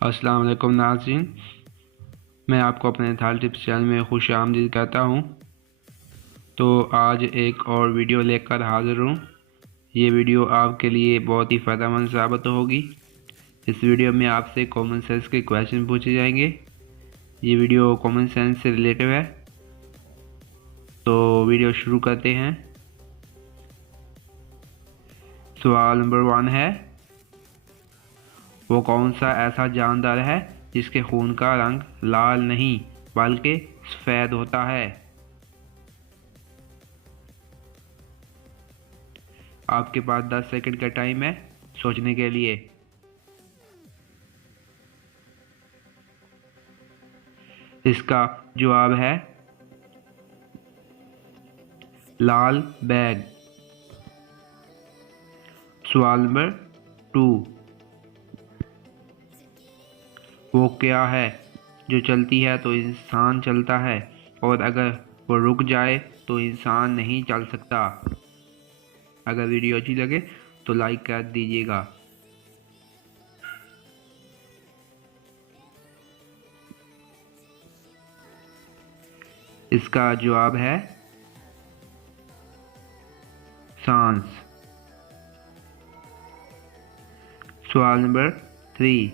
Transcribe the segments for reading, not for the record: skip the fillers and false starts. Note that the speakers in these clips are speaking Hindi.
अस्सलाम वालेकुम नाज़रीन, मैं आपको अपने थाल टिप्स चैनल में खुश आमदीद कहता हूँ। तो आज एक और वीडियो लेकर हाज़िर हूँ। ये वीडियो आपके लिए बहुत ही फ़ायदेमंद साबित होगी। इस वीडियो में आपसे कॉमन सेंस के क्वेश्चन पूछे जाएंगे। ये वीडियो कॉमन सेंस से रिलेटेड है, तो वीडियो शुरू करते हैं। सवाल नंबर 1 है, वो कौन सा ऐसा जानदार है जिसके खून का रंग लाल नहीं बल्कि सफ़ेद होता है? आपके पास 10 सेकंड का टाइम है सोचने के लिए। इसका जवाब है लाल बैग। सवाल नंबर 2, वो क्या है जो चलती है तो इंसान चलता है और अगर वो रुक जाए तो इंसान नहीं चल सकता? अगर वीडियो अच्छी लगे तो लाइक कर दीजिएगा। इसका जवाब है सांस। सवाल नंबर 3,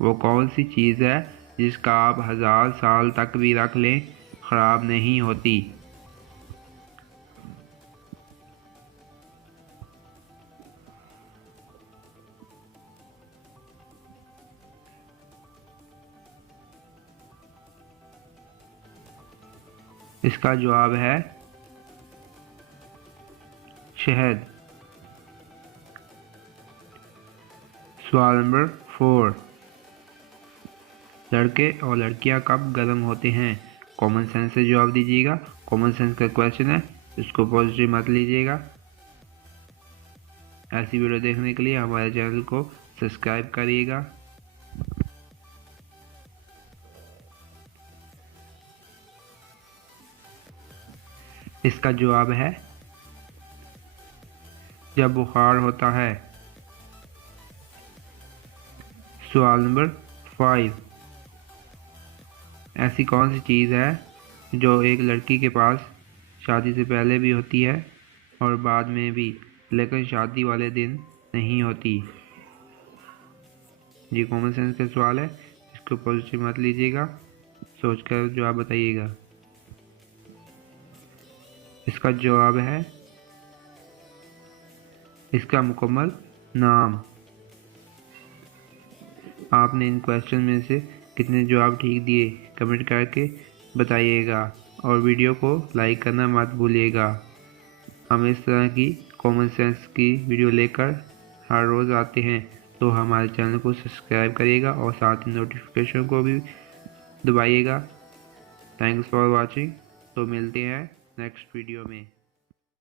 वो कौन सी चीज़ है जिसका आप 1000 साल तक भी रख लें ख़राब नहीं होती? इसका जवाब है शहद। सवाल नंबर 4, लड़के और लड़कियां कब गर्म होते हैं? कॉमन सेंस से जवाब दीजिएगा। कॉमन सेंस का क्वेश्चन है, इसको पॉजिटिव मत लीजिएगा। ऐसी वीडियो देखने के लिए हमारे चैनल को सब्सक्राइब करिएगा। इसका जवाब है जब बुखार होता है। सवाल नंबर 5, ऐसी कौन सी चीज़ है जो एक लड़की के पास शादी से पहले भी होती है और बाद में भी, लेकिन शादी वाले दिन नहीं होती? ये कॉमन सेंस का सवाल है, इसको पॉजिटिव मत लीजिएगा, सोचकर जवाब बताइएगा। इसका जवाब है इसका मुकम्मल नाम। आपने इन क्वेश्चन में से कितने जवाब ठीक दिए कमेंट करके बताइएगा और वीडियो को लाइक करना मत भूलिएगा। हम इस तरह की कॉमन सेंस की वीडियो लेकर हर रोज़ आते हैं, तो हमारे चैनल को सब्सक्राइब करिएगा और साथ ही नोटिफिकेशन को भी दबाइएगा। Thanks for watching. तो मिलते हैं नेक्स्ट वीडियो में।